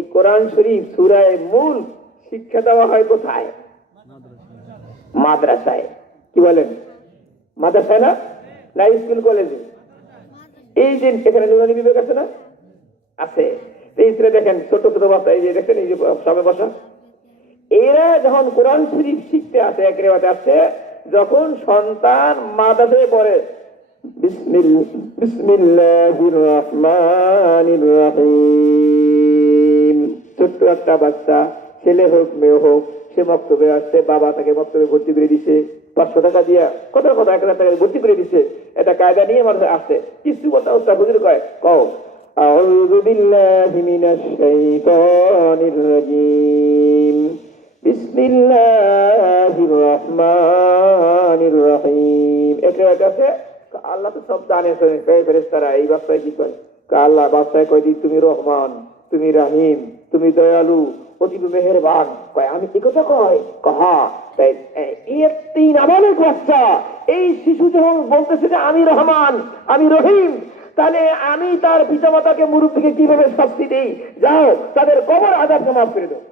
এই কোরআন শরীফ সূরায়ে মুলক শিক্ষা দেওয়া হয় কোথায়? মাদ্রাসায়। কি বলেন? মাদ্রাসায় না, না স্কুল কলেজে? এই যে এখানে নুরানি বিবেক আছে না, আছে। এই দেখেন ছোট ছোট বাচ্চা, এই যে দেখেন এই যে সবে বসা, এরা যখন কোরআন শরীফ শিখতে আসে, এক রেওয়াতে আসছে, যখন সন্তান মাদ্রাসায় পড়ে, বিসমিল্লাহির রহমানির রহিম, ছোট্ট একটা বাচ্চা, ছেলে হোক মেয়ে হোক, সে মক্তবে আসছে, বাবা তাকে মক্তবে ভর্তি করে দিছে 500 টাকা দিয়ে, কত 1000 টাকা ভর্তি করে দিছে। এটা কায়দা নিয়ে মানুষ আসছে, কিছু কথা উত্তর হুজুর কয়, কও আউযু বিল্লাহি মিনাশ শাইতানির রাজীম, বিসমিল্লাহির রহমানির রহিম। এটা আছে, আল্লাহ তো সব জানে, ফেরেশতারা এই বাচ্চায় কি করে? আল্লাহ বাচ্চায় কয় দি তুমি রহমান, তুমি রাহিম, তুমি দয়ালু, অতি মেহেরবান। কয় আমি কি কথা কয়? কহা তাই এর 3 আমাদের বাচ্চা, এই শিশু যখন বলতেছে যে আমি রহমান, আমি রহিম, তাহলে আমি তার পিতামাতাকে মুরব্বীকে কিভাবে শাস্তি দেই? যাও তাদের কবর আযাবকে মাফ করে দাও।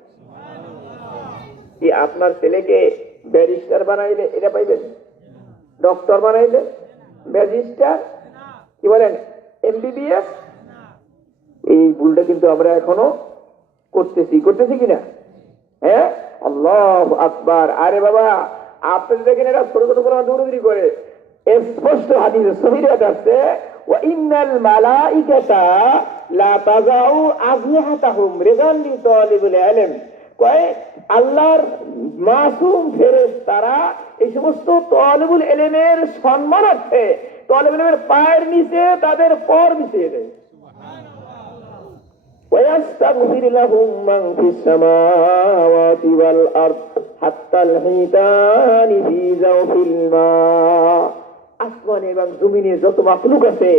কি আপনার ছেলেকে ব্যারিস্টার বানাইলে এটা পাইবেন? ডক্টর বানাইলে ব্যারিস্টার, কি বলেন এমবিবিএস? এই ভুলটা কিন্তু আমরা এখনো করতেছি কিনা? হ্যাঁ, আল্লাহু আকবার। আরে বাবা, আপনি দেখেন এরা ছোট ছোট করে দৌড়াদৌড়ি করে, স্পষ্ট হাদিসে সহিহ আছে, ওয়া ইন্নাল মালাইকাতা লা তাযাউ আজনিহাতাহুম রিদান লিতালিবিল ইলম। কয় আল্লাহর মাসুম ফেরেশতারা এই সমস্ত তালিবুল ইলমের সম্মানার্থে তালিবুল ইলমের পায়ের নিচে তাদের পর বিছিয়ে দেয়। ويستغفر لهم من في السماوات والأرض حتى الحيتان في جوف الماء। আসমান এবং জমিনে যত মাখলুক আছে,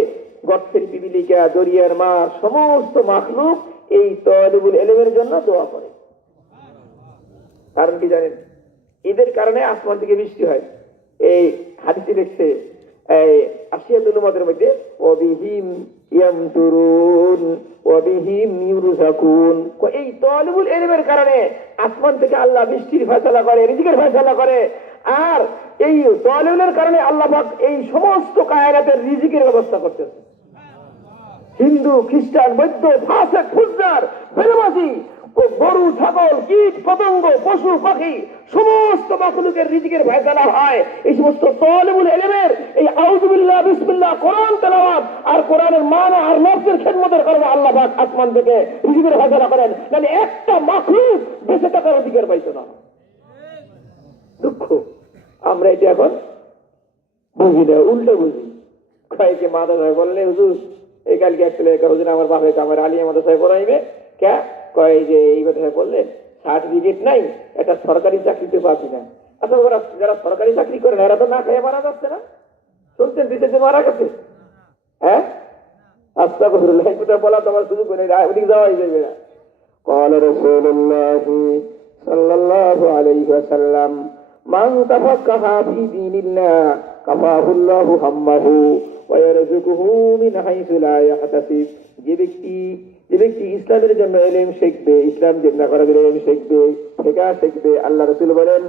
গর্তের পিপিলিকা, দরিয়ার মাছ, সমস্ত মাখলুক এই তালিবুল ইলমের জন্য দোয়া করে। কারণ কি জানেন? এদের কারণে আসমান থেকে বৃষ্টি হয়। এই হাদিসে দেখছে এই আশিয়াতুল উম্মাতের মধ্যে ওয়াবিহিম ইয়ামতুরুন ওয়াবিহিম ইউরযাকুন। এই তালিবুল ইলমের কারণে আসমান থেকে আল্লাহ বৃষ্টির ফয়সালা করে, রিজিকের ফয়সালা করে। আর এই তালিবুলের কারণে আল্লাহ পাক এই সমস্ত কায়নাতের রিজিকের ব্যবস্থা করতেছে। হিন্দু, খ্রিস্টান, বৌদ্ধ, ফাসেক, ফুজ্জার, বেনামাজি, গরু, ছাগল, কীট, পতঙ্গ, পশু পাখি, সমস্ত মাখলুকের রিজিকের ফয়সালা হয় এই সমস্ত তালিবুল ইলমের এই আউযু বিল্লাহ, বিসমিল্লাহ, কোরআন তেলাওয়াত আর কোরআনের মানা আর নফসের খিদমতের কারণে আল্লাহ পাক আসমান থেকে রিজিকের ফয়সালা করেন। মানে একটা মাখলুক বেঁচে থাকার অধিকার পাইতো না। দুঃখ আমরা এটা এখন বুঝি না, উল্টো বুঝি। কয়েকে মাদ্রাসায় বললে হুজুর এই কালকে একটা হুজুর আমার বাপে আমার আলিয়া মাদ্রাসায় পড়াইবে, কে কয় যে এই কথায় বললেন সার্টিফিকেট নাই, একটা সরকারি চাকরিতে পাচ্ছি না। আচ্ছা ওরা যারা সরকারি চাকরি করেন এরা তো না খেয়ে মারা যাচ্ছে না? শুনছেন বিদেশে মারা গেছে? হ্যাঁ, আস্তাগফিরুল্লাহ, এই কথা বলা তোমার সুযোগ নেই, ওদিকে যাওয়াই যাবে না। قال رسول الله صلى الله عليه وسلم من تفقه في دين الله كفاه الله همه ويرزقه من حيث لا يحتسب। যে ব্যক্তি ইসলামের জন্য ইলম শিখবে, ইসলাম জিন্দা করার জন্য ইলম শিখবে, শিখবে, আল্লাহ রাসূল বলেন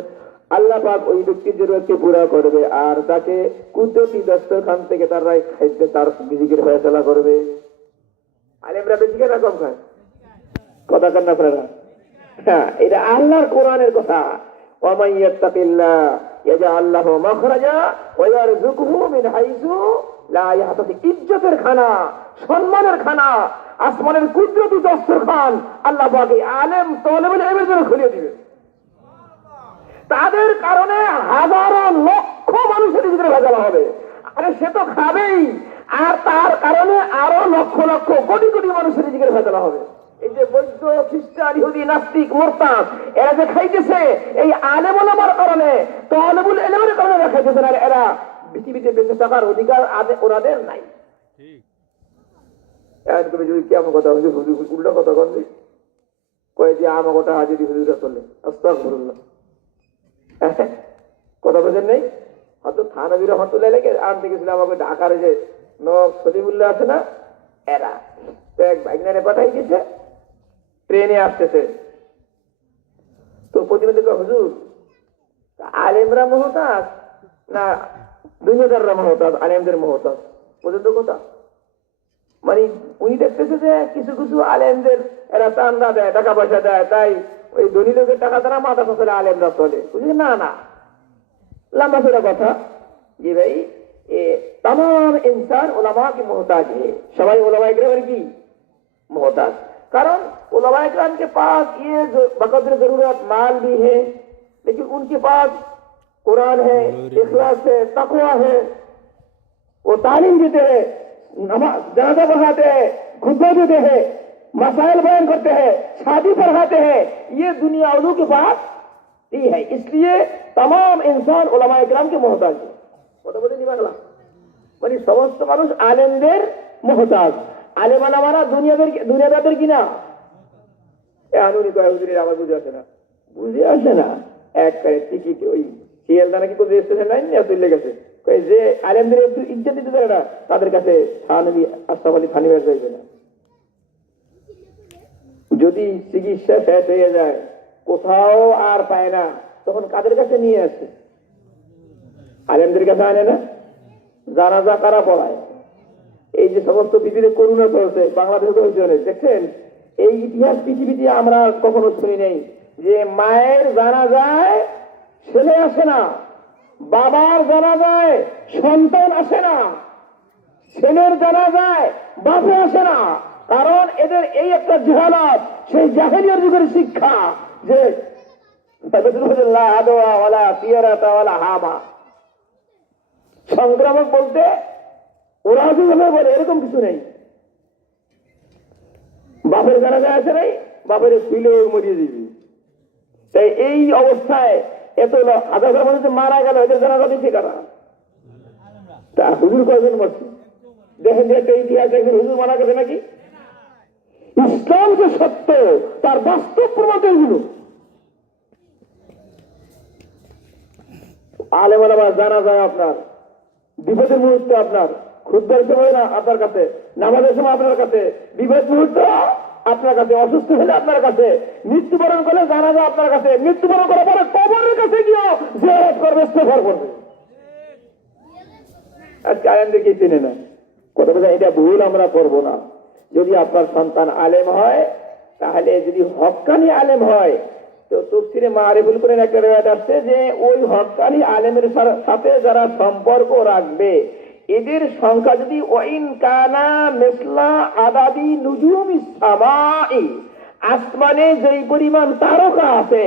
আল্লাহ পাক ওই ব্যক্তির জরুরতকে পুরা করবে আর তাকে কুদরতি দস্তরখান থেকে তার খাইতে তার রিজিকের ফয়সালা করবে। আলেমরা বেশি কেন কম খায়? কথা কেন আপনারা? হ্যাঁ, এটা আল্লাহর কোরআনের কথা। ওয়ামান ইয়াত্তাকিল্লাহ ইয়াজআল লাহু মাখরাজা ওয়া ইয়ারযুকুহু মিন হাইসু লা ইয়াহতাসিব। ইজ্জতের খানা, সম্মানের খানা, আসমানের কুদরতি দস্তরখান আল্লাহ পাক আলেম তালিবুল ইলমের জন্য খুলে দিবেন। তাদের কারণে হাজারো লক্ষ মানুষের রিজিকের ভেজাল হবে। আরে সে তো খাবেই, আর তার কারণে আরো লক্ষ লক্ষ কোটি কোটি মানুষের রিজিকের ভেজাল হবে। এই যে বৌদ্ধ, খ্রিস্টান, ইহুদি, নাস্তিক, মুরতাদ এরা যে খাইতেছে এই আলেম ওলামার কারণে, তালিবুল ইলমের কারণে এরা খাইতেছে। আর এরা পৃথিবীতে বেঁচে থাকার অধিকার ওনাদের নাই। তুমি যদি কেমন কথা উল্টো কথা বলবি, কয়ে যে আমার কথা হাজির হুজুরা চলে, আস্তাগফিরুল্লাহ। কথা বলছেন নেই? হয়তো থানবী রহমাতুল্লাহ লেগে আনতে গেছিল আমাকে ঢাকার যে নবাব সলিমুল্লাহ আছে না, এরা তো এক ভাইগনারে পাঠাই দিয়েছে, ট্রেনে আসতেছে, তো প্রতিনিধি হুজুর আলেমরা মহতাজ না দুনিয়াদাররা মহতাজ, আলেমদের মহতাজ পর্যন্ত কথা। মানে উনি দেখতেছে যে কিছু কিছু আলেমদের এরা চান্দা দেয়, টাকা পয়সা দেয়, তাই ওই ধনী লোকের টাকা দ্বারা মাথা ফসলে আলেমরা চলে। বুঝলি না? না, লম্বা চোরা কথা যে ভাই तमाम इंसान उलमा की मोहताज है। सवाई उलमा इकराम की मोहताज, कारण उलमा इकराम के पास ये बकदर जरूरत माल भी है, लेकिन उनके पास कुरान है, इखलास है, तकवा है, वो तालीम देते हैं, जनाजा पढ़ाते हैं, खुतबा देते हैं, मसाइल बयान करते हैं, शादी पढ़ाते हैं। ये दुनिया वालों के पास ये है, इसलिए तमाम इंसान उलमा इकराम के मोहताज है। बांगला মানে সমস্ত মানুষ আলেমদের মোহতাজ। আলেমান আমারা দুনিয়াদারদের কিনা আনুনি কয় হুজুরের আমার বুঝে আসে না, বুঝে আসে না। এক টিকিট ওই শিয়ালদা নাকি কোন স্টেশন লাইন তুলে গেছে, যে আলেমদের একটু ইজ্জত দিতে পারে না, তাদের কাছে থানবি আশরাফ আলী থানি বের যাইবে না। যদি চিকিৎসা শেষ হয়ে যায়, কোথাও আর পায় না, তখন কাদের কাছে নিয়ে আসে? আলেমদের কাছে আনে না। জানাজা কারা পড়ায়? এই যে সমস্ত পৃথিবীতে করুণা চলছে, বাংলাদেশে তো হয়েছে অনেক, দেখছেন? এই ইতিহাস পৃথিবীতে আমরা কখনো শুনি নাই যে মায়ের জানাজায় ছেলে আসে না, বাবার জানাজায় সন্তান আসে না, ছেলের জানাজায় বাপে আসে না। কারণ এদের এই একটা জাহালাত, সেই জাহেলিয়ার যুগের শিক্ষা যে হামা সংক্রামক বলতে ওরা যেভাবে বলে এরকম কিছু নেই। বাপের জানাজা আছে নাই, বাপের শুইলে মরিয়ে দিবি। তাই এই অবস্থায় এত হাজার মানুষ মারা গেল, এদের জানাজা দিচ্ছে কারা? তা হুজুর কয়জন মরছে দেখেন, একটা ইতিহাস দেখেন, হুজুর মারা গেছে নাকি? ইসলাম যে সত্য তার বাস্তব প্রমাণ এগুলো। আলেম ওলামা জানাজায় আপনার বিপদের মুহূর্তে, আপনার খুতবার সময় না আপনার কাছে, নামাজের সময় আপনার কাছে, বিপদ মুহূর্ত আপনার কাছে, অসুস্থ হলে আপনার কাছে, মৃত্যুবরণ করলে জানাজা আপনার কাছে, মৃত্যুবরণ করার পরে কবরের কাছে গিয়েও জিয়ারত করবে, ইস্তেগফার করবে। আজকে আলেমদেরকে চিনে না, কথা বলছে এটা ভুল আমরা করবো না। যদি আপনার সন্তান আলেম হয়, তাহলে যদি হক্কানি আলেম হয়, তো তাফসীরে মারিফুল কোরআন একটা রিওয়ায়াত আসছে যে ওই হক্কানি আলেমের সাথে যারা সম্পর্ক রাখবে, এদের সংখ্যা যদি ওয়াইন কানা মিসলা আদাদি নুজুমিস সামাই, আসমানে যেই পরিমাণ তারকা আছে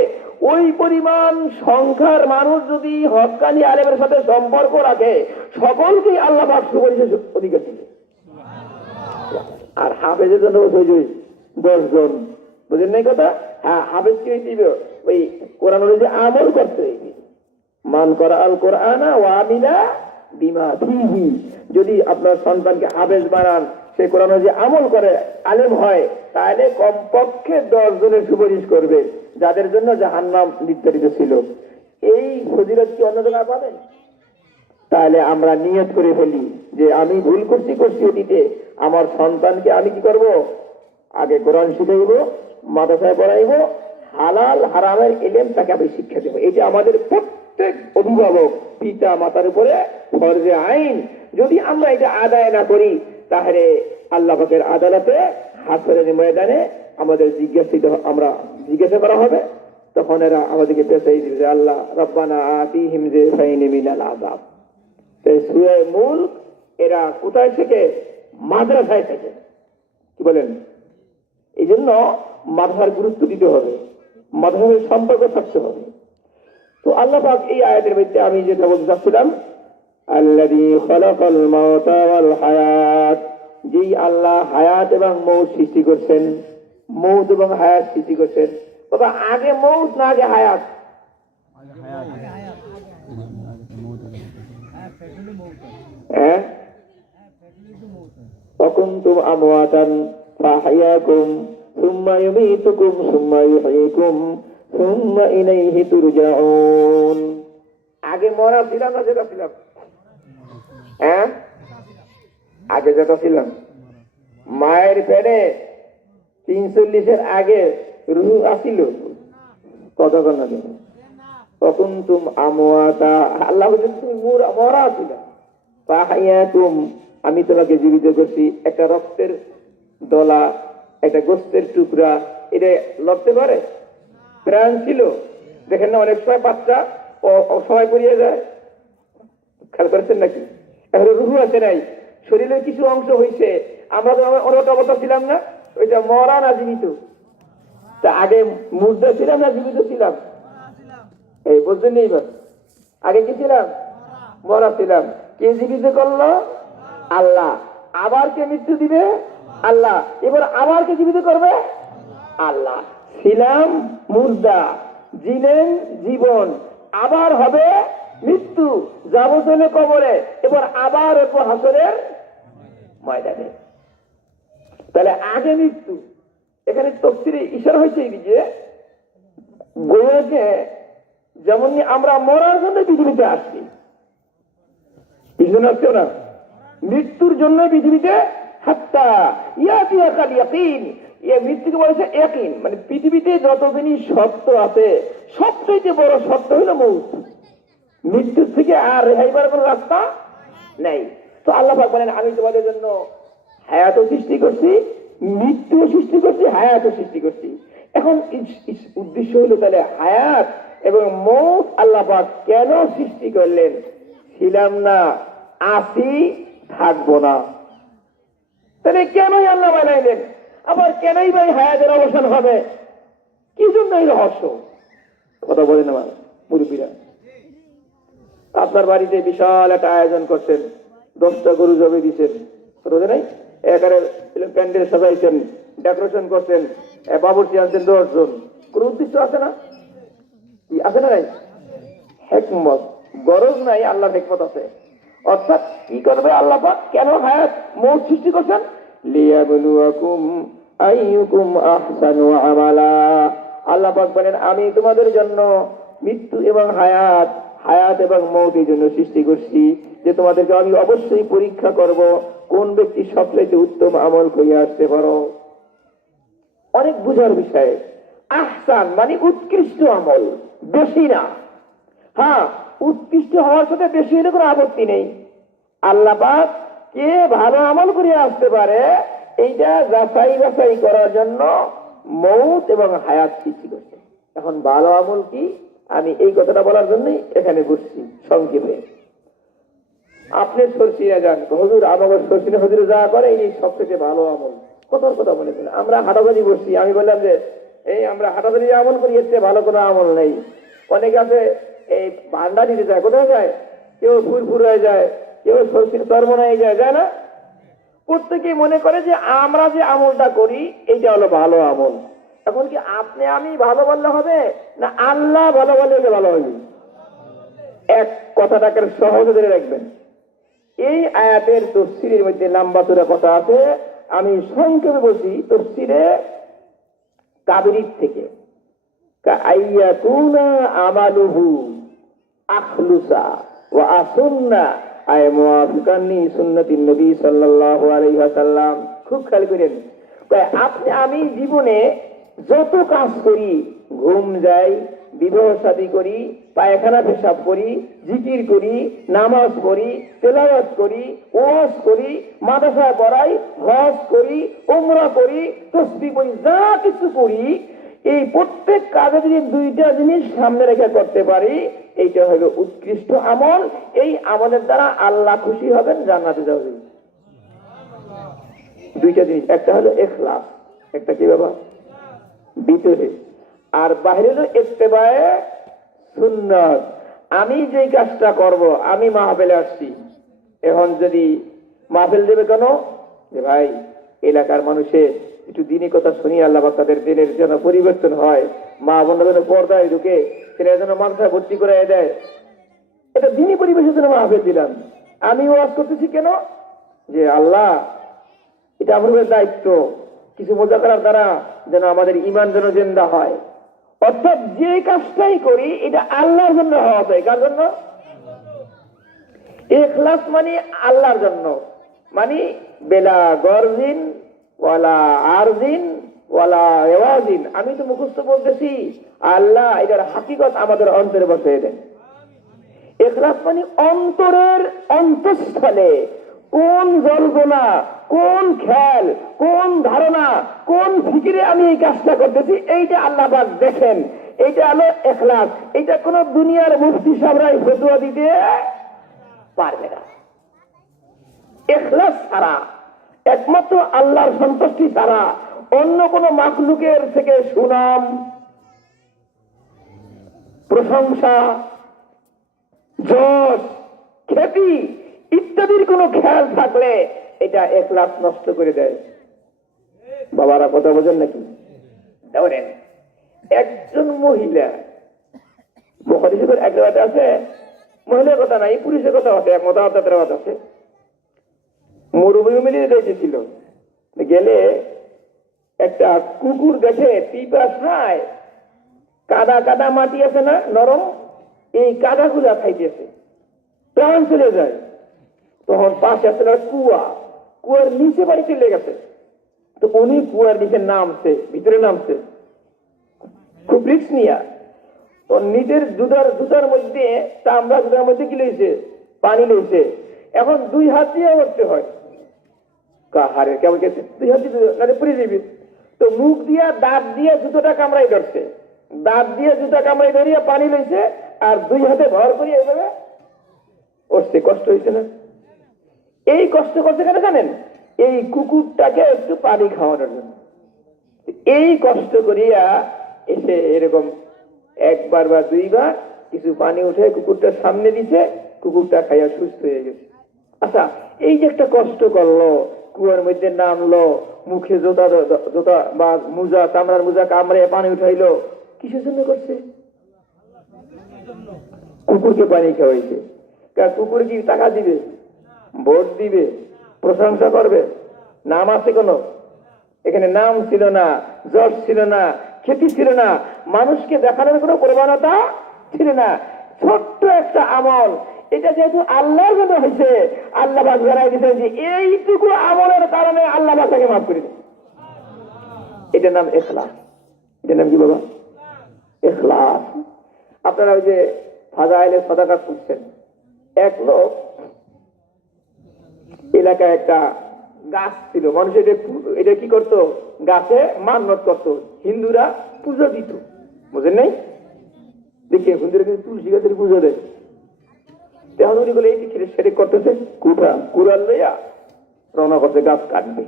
ওই পরিমাণ সংখ্যার মানুষ যদি হক্কানি আলেমের সাথে সম্পর্ক রাখে, সকলকেই আল্লাহ পাক সুপারিশের অধিকার দিবে। আর হাফেজের জন্য 10 জন, বুঝেন নাই কথা? হ্যাঁ, হাফেজকে দিবে ওই কোরআন অনুযায়ী আমল করতে হইবে। মান করা আল কোরআনা ওয়া আমিলা বিমা ফিহি। যদি আপনার সন্তানকে হাফেজ বানান, সে কোরআন অনুযায়ী আমল করে, আলেম হয়, তাহলে কমপক্ষে 10 জনের সুপারিশ করবে, যাদের জন্য জাহান্নাম নির্ধারিত ছিল। এই ফজিলত কি অন্য জায়গায় পাবেন? তাহলে আমরা নিয়ত করে ফেলি যে আমি ভুল করছি অতীতে, আমার সন্তানকে আমি কি করব? আগে কোরআন শিখাইব, মাদ্রাসায় পড়াইব, হালাল হারামের ইলম তাকে আমি শিক্ষা দেব। এটা আমাদের প্রত্যেক অভিভাবক পিতা মাতার উপরে ফরজে আইন। যদি আমরা এটা আদায় না করি, তাহলে আল্লাহ পাকের আদালতে হাসরের ময়দানে আমাদের জিজ্ঞাসা করা হবে। তখন এরা আমাদেরকে পেছাই দিবে যে আল্লাহ রব্বানা আতিহিম যায়ফাইনি মিনাল আযাব। সূরা মুলক এরা কোথায় থেকে? মাদ্রাসায় থেকে। কি বলেন? এই জন্য মাদ্রাসার গুরুত্ব দিতে হবে, মাদ্রাসার সম্পর্ক থাকতে হবে। তো আল্লাহ পাক এই আয়াতের মধ্যে আমি যেটা বলতে চাচ্ছিলাম, আল্লাযী খালাকাল মাউতা ওয়াল হায়াত, যেই আল্লাহ হায়াত এবং মৌত সৃষ্টি করছেন, মৌত এবং হায়াত সৃষ্টি করছেন। বাবা, আগে মৌত না আগে হায়াত? হ্যাঁ, وكنتم أمواتا فأحياكم ثم يميتكم ثم يحييكم ثم إليه ترجعون। আগে মরা ছিলাম না যেটা ছিলাম? হ্যাঁ, আগে যেটা ছিলাম, মায়ের পেটে 43-এর আগে রুহু আসিল কতক্ষণ আগে তখন তুম আমওয়াতা আল্লাহ বলেন তুমি মরা ছিল ফাহায়াতুম আমি তোমাকে জীবিত করছি একটা রক্তের দলা একটা গোস্তের টুকরা এটা লড়তে পারে প্রাণ ছিল দেখেন না অনেক সময় বাচ্চা সময় পড়িয়ে যায় খেয়াল করেছেন নাকি এখন রুহু আছে নাই শরীরের কিছু অংশ হয়েছে আমরা তো অনেক অবস্থা ছিলাম না ওইটা মরা না জীবিত তা আগে মুর্দা ছিলাম না জীবিত ছিলাম এই বলছেন এইবার আগে কি ছিলাম মরা ছিলাম কে জীবিত করলো আল্লাহ আবার কে মৃত্যু দিবে আল্লাহ এবার আবার কে জীবিত করবে আল্লাহ ছিলাম মুর্দা জিলেন জীবন আবার হবে মৃত্যু যাবো চলে কবরে এবার আবার এরপর হাসরের ময়দানে তাহলে আগে মৃত্যু এখানে তফসিরে ইশারা হয়েছে যে গোয়াকে যেমন আমরা মরার জন্য পৃথিবীতে আসছি পিছনে আসছেও না মৃত্যুর জন্য পৃথিবীতে হাত্তা ইয়াতিয়াকাল ইয়াকিন মৃত্যুকে বলেছে ইয়াকিন মানে পৃথিবীতে যত জিনিস সত্য আছে সবচেয়ে বড় সত্য হলো মৌত মৃত্যুর থেকে আর রেহাই পাওয়ার কোনো রাস্তা নেই তো আল্লাহ পাক বলেন আমি তোমাদের জন্য হায়াতও সৃষ্টি করছি মৃত্যুও সৃষ্টি করছি হায়াতও সৃষ্টি করছি এখন উদ্দেশ্য হলো তাহলে হায়াত এবং মৌত আল্লাহ পাক কেন সৃষ্টি করলেন ছিলাম না আসি থাকবো না তাহলে কেনই আল্লাহ বানাইলেন আবার কেনই ভাই হায়াতের অবসান হবে কি জন্য এই রহস্য কথা বলেন আমার মুরব্বীরা আপনার বাড়িতে বিশাল একটা আয়োজন করছেন 10টা গরু জবে দিচ্ছেন রোজে নাই একারে প্যান্ডেল সাজাইছেন ডেকোরেশন করছেন বাবুর্চি আনছেন 10 জন কোনো উদ্দেশ্য আছে না কি আছে না নাই হিকমত গরজ নাই আল্লাহর হিকমত আছে অর্থাৎ কি করবে আল্লাহ পাক কেন হায়াত মৌত সৃষ্টি করছেন লিয়াবলুয়াকুম আইয়ুকুম আহসানু আমালা আল্লাহ পাক বলেন আমি তোমাদের জন্য মৃত্যু এবং হায়াত এবং মৌত এই জন্য সৃষ্টি করছি যে তোমাদেরকে আমি অবশ্যই পরীক্ষা করব কোন ব্যক্তি সবচেয়ে উত্তম আমল করিয়া আসতে পারো অনেক বুঝার বিষয় আহসান মানে উৎকৃষ্ট আমল বেশি না হ্যাঁ উৎকৃষ্ট হওয়ার সাথে বেশি হলে কোনো আপত্তি নেই আল্লাহ পাক কে ভালো আমল করিয়া আসতে পারে এইটা যাচাই বাছাই করার জন্য মৌত এবং হায়াত সৃষ্টি করছে এখন ভালো আমল কি আমি এই কথাটা বলার জন্যই এখানে বসছি সংক্ষেপে আপনি সরসিয়া যান হুজুর আমাদের সরসিনা হুজুর যা করে এই সবথেকে ভালো আমল কথার কথা মনে করেন আমরা হাঁটাবাজি বসছি আমি বললাম যে এই আমরা হাঁটাবাজি আমল করি এর চেয়ে ভালো কোনো আমল নেই অনেকে আছে এই ভান্ডা দিতে যায় কোথায় যায় কেউ ফুরফুর হয়ে যায় কেউ সরসিনা চর্মনায় যায় না প্রত্যেকেই মনে করে যে আমরা যে আমলটা করি এইটা হলো ভালো আমল এখন কি আপনি আমি ভালো বললে হবে না আল্লাহ ভালো বললে ভালো হবে এক কথাটাকে সহজে ধরে রাখবেন এই আয়াতের তাফসীরের মধ্যে লম্বা চূড়া কথা আছে আমি সংক্ষেপে বলছি তাফসীরে কাবরীর থেকে কাআইয়াতুনা আমালুহু আখলুসা ওয়া আসুন্না আয় মুআফিকানি সুন্নতিন নবী সাল্লাল্লাহু আলাইহি ওয়াসাল্লাম খুব খেয়াল করেন আপনি আমি জীবনে যত কাজ করি ঘুম যাই বিবাহ শাদী করি পায়খানা পেশাব করি জিকির করি নামাজ পড়ি তেলাওয়াত করি ওয়াজ করি মাদ্রাসায় পড়াই হজ করি উমরা করি তাসবিহ পড়ি যা কিছু করি এই প্রত্যেক কাজে যদি দুইটা জিনিস সামনে রেখে করতে পারি এইটা হবে উৎকৃষ্ট আমল এই আমলের দ্বারা আল্লাহ খুশি হবেন জান্নাতে যাবেন দুইটা জিনিস একটা হলো ইখলাস একটা কি বাবা ভিতরে আর বাইরে হলো ইত্তেবায়ে সুন্নাত আমি যেই কাজটা করব আমি মাহফিলে আসছি এখন যদি মাহফিল দেবে কেন যে ভাই এলাকার মানুষের একটু দিনী কথা শুনি আল্লাহ পাক তাদের দিনের যেন পরিবর্তন হয় মা বোনরা যেন পর্দায় ঢুকে ছেলেরা যেন মাদ্রাসায় ভর্তি করে দেয় এটা দিনী পরিবেশের জন্য মাহফিল দিলাম আমি ওয়াজ করতেছি কেন যে আল্লাহ এটা আমাদের দায়িত্ব কিছু মজা করার দ্বারা যেন আমাদের ঈমান যেন জিন্দা হয় অর্থাৎ যে কাজটাই করি এটা আল্লাহর জন্য হওয়া চাই কার জন্য ইখলাস মানে আল্লাহর জন্য মানে বেলা গরজিন ওয়ালা আরজিন ওয়ালা রেওয়াজিন, আমি তো মুখস্থ বলতেছি, আল্লাহ এটার হাকিকত আমাদের অন্তরে বসিয়ে দেন। ইখলাস মানে অন্তরের অন্তঃস্থলে কোন জল্পনা, কোন খেয়াল, কোন ধারণা, কোন ফিকিরে আমি এই কাজটা করতেছি, এইটা আল্লাহ পাক দেখেন। এইটা হলো ইখলাস। এইটা কোন দুনিয়ার মুফতি সাহেবরাই ফতোয়া দিতে পারবে না। ইখলাস ছাড়া, একমাত্র আল্লাহর সন্তুষ্টি ছাড়া অন্য কোন মাখলুকের থেকে সুনাম, প্রশংসা, যশ, খ্যাতি ইত্যাদির কোন খেয়াল থাকলে এটা ইখলাস নষ্ট করে দেয়। বাবারা কথা বোঝেন নাকি? দেখেন, একজন মহিলা, বুখারী শরীফের এক রাতে আছে, মহিলার কথা নাই, পুরুষের কথা আছে, এক মতামতের কথা আছে। মরুভূমি মিলিয়ে দেখেছিল, গেলে একটা কুকুর দেখে পিপাসায় কাদা কাদা মাটি আছে না নরম, এই কাদাগুলা খাইতেছে, প্রাণ চলে যায়। তখন পাশে আছে কুয়া, কুয়ার নিচে বাড়ি চলে গেছে। তো উনি কুয়ার নিচে নামছে, ভিতরে নামছে খুব রিস্ক নিয়া। তো নিজের জুতার মধ্যে, চামড়া জুতার মধ্যে কি লইছে, পানি লইছে। এখন দুই হাত দিয়ে করতে হয়, কাহারে কেমন গেছে, দুই হাত দিয়ে পুড়ে যাবি। তো মুখ দিয়া দাঁত দিয়ে জুতোটা কামড়াই ধরছে, দাঁত দিয়ে জুতা কামড়াই ধরিয়া পানি লইছে, আর দুই হাতে ভর করিয়া এইভাবে উঠছে। কষ্ট হয়েছে না? এই কষ্ট করছে কেন জানেন? এই কুকুরটাকে একটু পানি খাওয়ানোর জন্য। এই কষ্ট করিয়া এসে এরকম একবার বা দুইবার কিছু পানি উঠে কুকুরটার সামনে দিছে, কুকুরটা খাইয়া সুস্থ হয়ে গেছে। আচ্ছা, এই যে একটা কষ্ট করলো, কুয়ার মধ্যে নামলো, মুখে জোতা বা মুজা, চামড়ার মুজা কামড়ে পানি উঠাইলো, কিসের জন্য করছে? কুকুরকে পানি খাওয়াইছে। কুকুর কি টাকা দিবে, ভোট দিবে, প্রশংসা করবে? নাম আছে কোন? এখানে নাম ছিল না, যশ ছিল না, খ্যাতি ছিল না, মানুষকে দেখানোর কোনো প্রবণতা ছিল না। ছোট্ট একটা আমল, এটা যেহেতু আল্লাহর জন্য হয়েছে, আল্লাহ পাক জানাই দিয়েছেন যে এইটুকু আমলের কারণে আল্লাহ পাক তাকে মাফ করে দিন। এটার নাম ইখলাস। এটার নাম কি বাবা? ইখলাস। আপনারা ওই যে ফাজাইলে সাদাকা করছেন, এক লোক এলাকায় একটা গাছ ছিল, মানুষ এটা কি করতো, গাছে মান্যত করতো, হিন্দুরা পুজো দিত, বুঝেন নাই? দেখে হিন্দুরা কিন্তু তুলসী গাছের পুজো দেয়। তখন উনি বলে এই সেরে করতেছে, কুড়াল লইয়া রওনা করতে, গাছ কাটবে।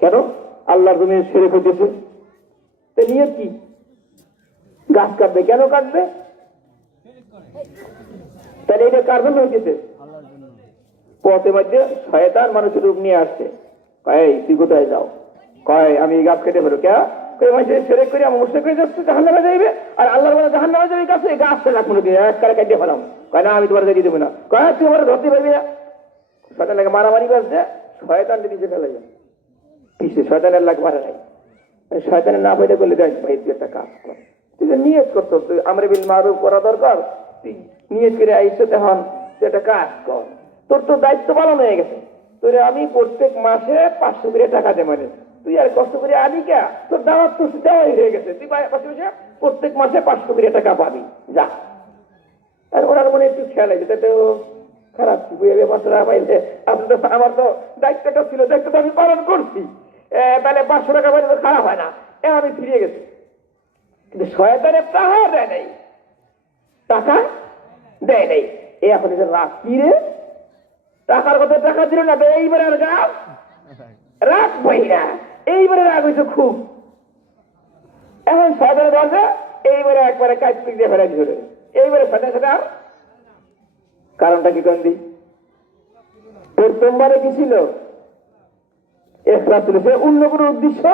কেন? আল্লাহর জন্য সেরে করতেছে। নিয়ত কি? গাছ কাটবে। কেন কাটবে? তাহলে এটা কার জন্য হইতেছে? পথে মধ্যে শয়তান মানুষের রূপ নিয়ে আসছে, কয় তুই কোথায় যাও, কয় আমি এই গাছ কেটে ফেলো। কে সেরে করে আমার মুসলিম করে যাচ্ছে, জাহান্নামে যাইবে, আর আল্লাহর বলে জাহান্নামে যাবে, গাছ এই গাছটা রাখবো না, এক কারে কাটিয়ে ফেলাম। কয় না, আমি তোমার দিয়ে দেবো না। কয় তুই আমার ধরতে পারবি না। শয়তান লাগে মারামারি করছে, শয়তানকে পিছিয়ে ফেলে যায়, পিছিয়ে শয়তানের লাগ মারা নাই। শয়তানের না পাইতে করলে দেখ ভাই তুই একটা কাজ কর, তুই যে নিয়ত করতো, তুই আমরে বিল মারুফ করা দরকার, তুই নিয়ত করে আইসে তখন তুই একটা কাজ কর, তোর তো দায়িত্ব পালন হয়ে গেছে। তোরে আমি প্রত্যেক মাসে 500 করে টাকা দেব, মানে তুই আর কষ্ট করে আনি কে, তোর দাওয়াত তো দেওয়াই হয়ে গেছে, তুই প্রত্যেক মাসে 500 করে টাকা পাবি, যা। আর ওনার মনে একটু খেয়াল আছে, তো খারাপ কি 500 টাকা পাইলে, আপনি তো, আমার তো দায়িত্বটা ছিল, দায়িত্বটা আমি পালন করছি, তাহলে 500 টাকা পাইলে তো খারাপ হয় না, আমি ফিরে গেছি। কিন্তু শয়তানের টাকা দেয় নাই, টাকা দেয় নাই। এখন রাগ কি রে, টাকার কথা টাকা দিল না, তো এইবারে আর গাছ রাগ ভাই না, এইবারে রাগ হয়েছে খুব। এখন শয়তানের বলছে এইবারে একবারে কাজ পিক দিয়ে ফেলে দিল, এইবারে সাথে সাথে আর কারণটা কি কন দিই, প্রথমবারে কি ছিল? ইখলাস ছিল, সে অন্য কোনো উদ্দেশ্য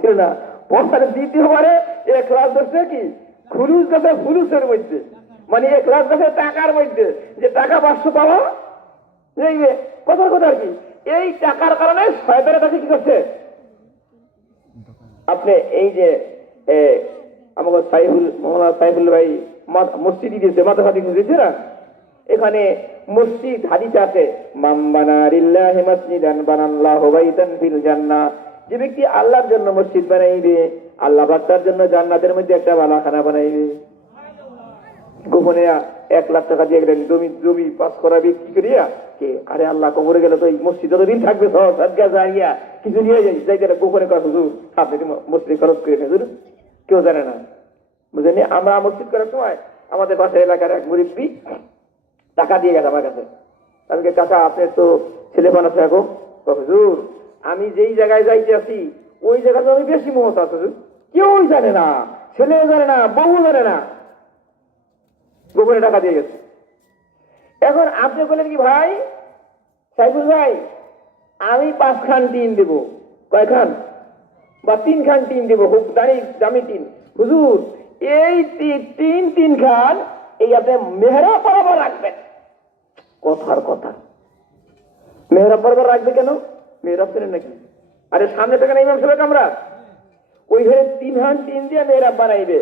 ছিল না। পরে দ্বিতীয়বারে ইখলাস ধরছে কি খুলুস গাছে, ফুলুসের মধ্যে, মানে ইখলাস গাছে টাকার মধ্যে, যে টাকা 500 পাবো দেখবে, কথার কথা আর কি। এই টাকার কারণে শয়তানের কাছে কি করছে? আপনি এই যে আমাকে মোহাম্মদ সাইফুল ভাই মসজিদ দিয়েছে, মাদ্রাসা দিয়েছে না, এখানে মসজিদ হাদিস আছে, মান বানা লিল্লাহি মাসজিদান বানাল্লাহু বাইতান ফিল জান্নাহ, যে ব্যক্তি আল্লাহর জন্য মসজিদ বানাইবে, আল্লাহ পাক তার জন্য জান্নাতের মধ্যে একটা বালাখানা বানাইবে। গোপনে 1 লাখ টাকা দিয়ে গেলেন জমি পাস করাবে কি করিয়া কে, আরে আল্লাহ কবরে গেলে তো এই মসজিদ যতদিন থাকবে যাইয়া কিছু নিয়ে যাইতে গোপনে কর হুজুর আপনি মসজিদ খরচ করে হুজুর, কেউ জানে না বুঝলেন। আমরা মসজিদ করার সময় আমাদের পাশের এলাকার এক মুরিব্বি টাকা দিয়ে গেছে আমার কাছে। আমি কাকা আপনার তো ছেলে বানাচ্ছে এখন, হুজুর আমি যেই জায়গায় যাইতে আছি ওই জায়গাতে আমি বেশি মহৎ আছে, কেউই জানে না, ছেলেও জানে না, বউ জানে না, গোপনে টাকা দিয়ে গেছে। এখন আপনি বললেন কি ভাই সাইফুল ভাই আমি 5 খান টিন দেব, কয় খান বা 3 খান টিন দেব, খুব দামি টিন। হুজুর এই 3 খান এই আপনি মেহরাব বরাবর রাখবেন। কথার কথা, মেহরাব বরাবর রাখবে কেন? মেহরাব চেনেন নাকি? আরে সামনে থেকে ইমাম সাহেব আমরা ওই ঘরে 3 খান টিন দিয়ে মেহরাব বানাইবে।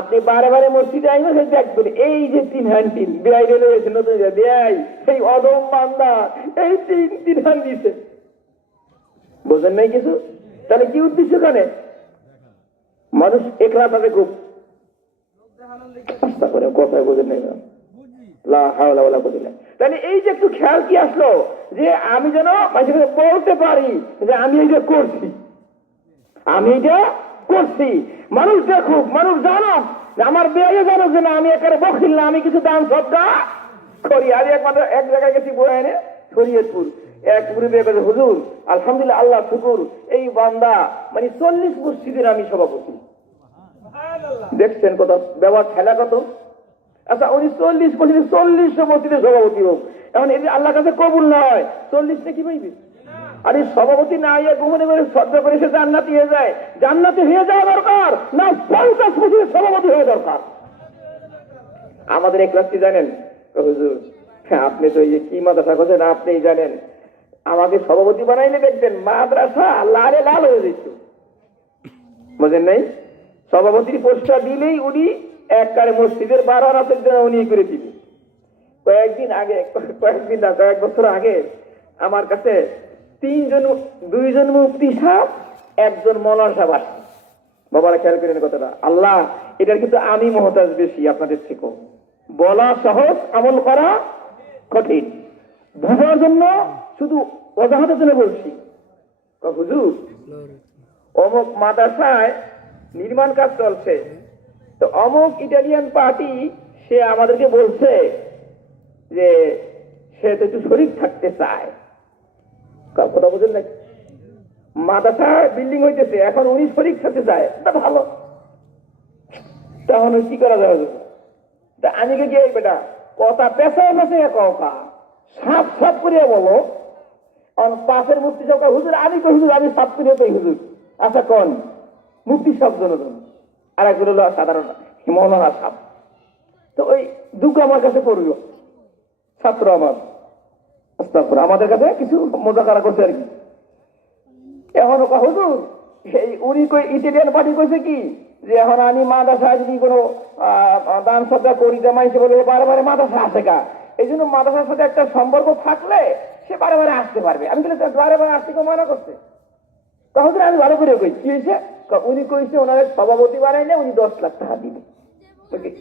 আপনি বারে বারে মসজিদে আইবেন, দেখবেন এই যে 3 খান টিন বেআই রয়েছে, নতুন বেআই সেই অদম বান্দা এই 3 খান দিছে, বোঝেন নাই কিছু? তাহলে কি উদ্দেশ্য? কানে মানুষ একলা থাকে খুব আস্তা করে, কথায় বোঝেন নাই, তাহলে এই যে একটু খেয়াল কি আসলো যে আমি যেন মানুষকে বলতে পারি যে আমি এইটা করছি, আমি এটা করছি। মানুষ দেখুক, মানুষ জানুক, আমার বেয়ে জানুক যে না আমি একেবারে বখিল না, আমি কিছু দান সবটা করি। আমি একমাত্র এক জায়গায় গেছি বয়ে এনে শরীয়তপুর, এক মুরিদে বলে হুজুর আলহামদুলিল্লাহ আল্লাহ শুকুর এই বান্দা মানে 40 মসজিদের আমি সভাপতি। দেখছেন কত ব্যবহার খেলা কত। আচ্ছা উনি 40 মসজিদের সভাপতি হোক, এখন এই আল্লাহর কাছে কবুল নয়, 40 কি পাইবে? আর এই সভাপতি না ইয়ে গোপনে করে শ্রদ্ধা করে সে জান্নাতি হয়ে যায়, জান্নাতি হয়ে যাওয়া দরকার না 50 মসজিদের সভাপতি হয়ে দরকার। আমাদের এক ক্লাসটি জানেন হুজুর, আপনি তো এই যে কি মাদ্রাসা করছেন আপনিই জানেন, আমাকে সভাপতি বানাইলে দেখবেন মাদ্রাসা লালে লাল হয়ে যেত, বুঝেন নাই? সভাপতির পোস্টটা দিলেই উনি একবারে মসজিদের 12 রাতের জন্য উনি করে দিবে। কয়েকদিন আগে, কয়েকদিন না কয়েক বছর আগে আমার কাছে 2জন মুফতি সাহেব, 1জন মৌলানা সাহেব আসছে। বাবারা খেয়াল করেন কথাটা, আল্লাহ এটার কিন্তু আমি মহতাজ বেশি আপনাদের থেকেও। বলা সহজ, আমল করা কঠিন। বোঝার জন্য শুধু অজাহাতের জন্য বলছি, হুজুর অমুক মাদ্রাসায় নির্মাণ কাজ চলছে, তো অমুক ইটালিয়ান পার্টি সে আমাদেরকে বলছে যে সে তো একটু শরীর থাকতে চায়। কথা বুঝেন নাকি? মাদ্রাসা বিল্ডিং হইতেছে, এখন উনি শরীর থাকতে চায়, তা ভালো, তাহলে কি করা যাবে? তা আমি কি বেটা কথা পেশায় পেশায় কা সাপ সাপ করিয়া বলো, পাশের মুক্তি সব হুজুর আমি তো হুজুর আমি সাপ করিয়া তো হুজুর। আচ্ছা কন মুক্তি সব জনগণ, আর একজন হলো সাধারণ মৌলানা সাপ। তো ওই দুঃখ আমার কাছে পড়ল, ছাত্র আমার আমাদের কাছে কিছু মজা করা করছে আর কি। এখন হুজুর এই উনি ইটালিয়ান পার্টি কইছে কি যে এখন আমি মাদ্রাসায় যদি কোনো দান শ্রদ্ধা করি, জামাইছে বলে বারে বারে মাদ্রাসা আসে কা, এই জন্য মাদ্রাসার সাথে একটা সম্পর্ক থাকলে সে বারে বারে আসতে পারবে। আমি বলে বারে বারে আসতে কেউ মানা করছে? তখন আমি ভালো করে কই কি হয়েছে, উনি কইছে ওনার সভাপতি বানাইলে উনি 10 লাখ টাকা দিবে।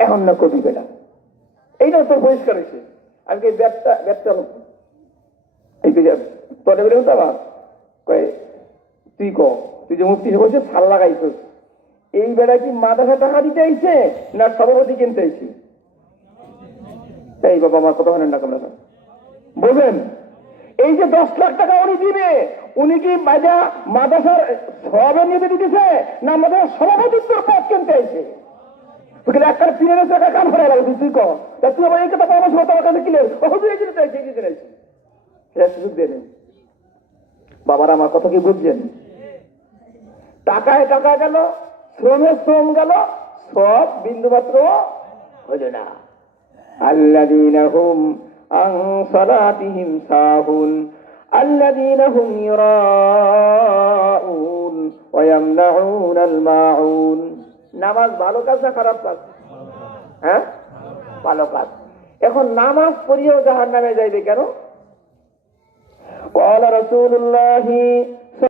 এখন না কবি বেটা এইটা তোর পরিষ্কার হয়েছে। আমি ব্যবসা তোরে বলে হতো আমার কয়ে তুই যে মুক্তি বলছে সাল লাগাইছিস, এই বেড়া কি মাদ্রাসা টাকা দিতে আইছে না সভাপতি কিনতে আইছি? এই বাবা আমার কথা বলেন না কেন বলবেন, এই যে 10 লাখ টাকা উনি দিবে, উনি কি মাদ্রাসার সবে নিয়ে দিতেছে না আমাদের সভাপতিত্বর পদ কিনতে আইছে? একটা পিনের টাকা কাম করে লাগবে, তুই কর তুই আমার এই কথা পরামর্শ করতে আমার কাছে কিনে সুযোগ দিয়ে নেন। বাবার আমার কথা কি বুঝছেন? টাকায় টাকা গেল, শ্রমের শ্রম গেল, সব বিন্দু মাত্র হইল না। আল্লাযীনা হুম আন সালাতিহিম সাহুন আল্লাযীনা হুম ইউরাউন ওয়া ইয়ামনাউনাল মাউন। নামাজ ভালো কাজ না খারাপ কাজ? হ্যাঁ ভালো কাজ। এখন নামাজ পড়িয়েও জাহান্নামে যাইবে কেন? قال رسول الله